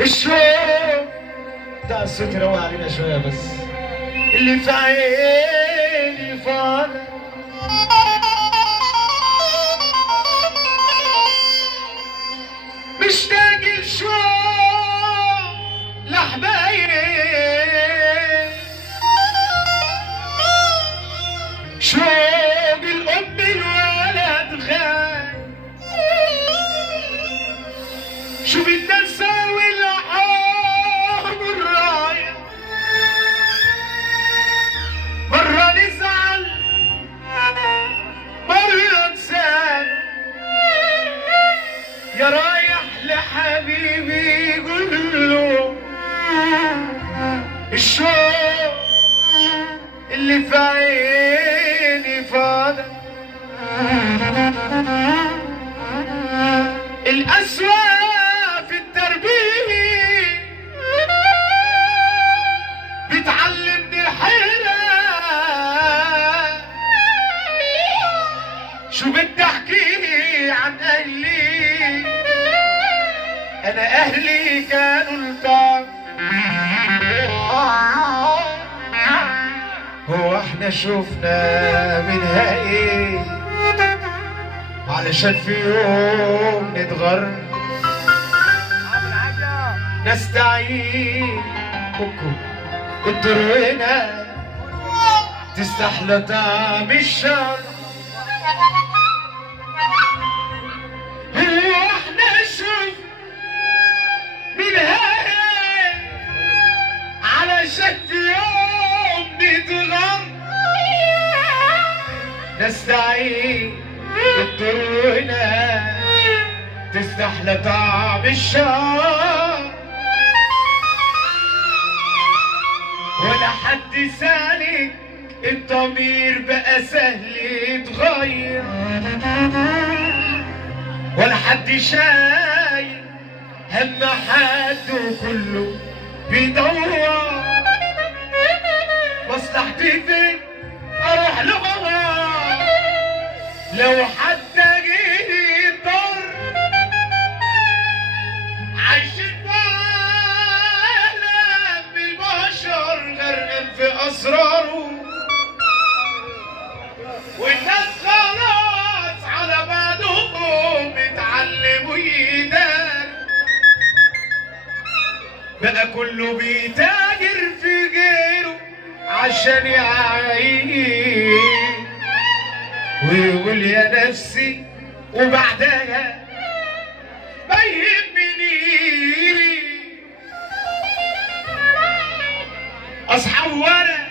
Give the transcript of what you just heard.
الشوق ده الصوت يروق علينا شويه بس. اللي في عيني فاضل مشتاق الشوق لحبايب، شوق الأم الولد غايب، شوف النسا والعام الرايح، مرة نزعل مرة نسال، يا رايح لحبيبي قول له الشوق اللي في عيني فاضل. الأسوأ في التربية بتعلمني الحيلة، شو بدي احكي عن اهلي، انا اهلي كانوا الطعم. هو احنا شفنا منها ايه علشان في يوم نتغر نستعين بكم الدروينة تستحلى طعم الشر. هو احنا شوف منها علشان في يوم نتغر نستعين بالدروينة تستحلى طعم الشر. ولا حد سالك الضمير بقى سهل يتغير، ولا حد شايل هم حد وكله بيدور مصلحتي فين اروح لغة. لو حد جه يضر عايشين بعالم البشر غرقان في اسراره، والناس خلاص على بعضهم اتعلموا يدار، بقى كله بيتاجر في غيره عشان يعيش ويقول يا نفسي وبعدها ما يهمني اصحاب ورق.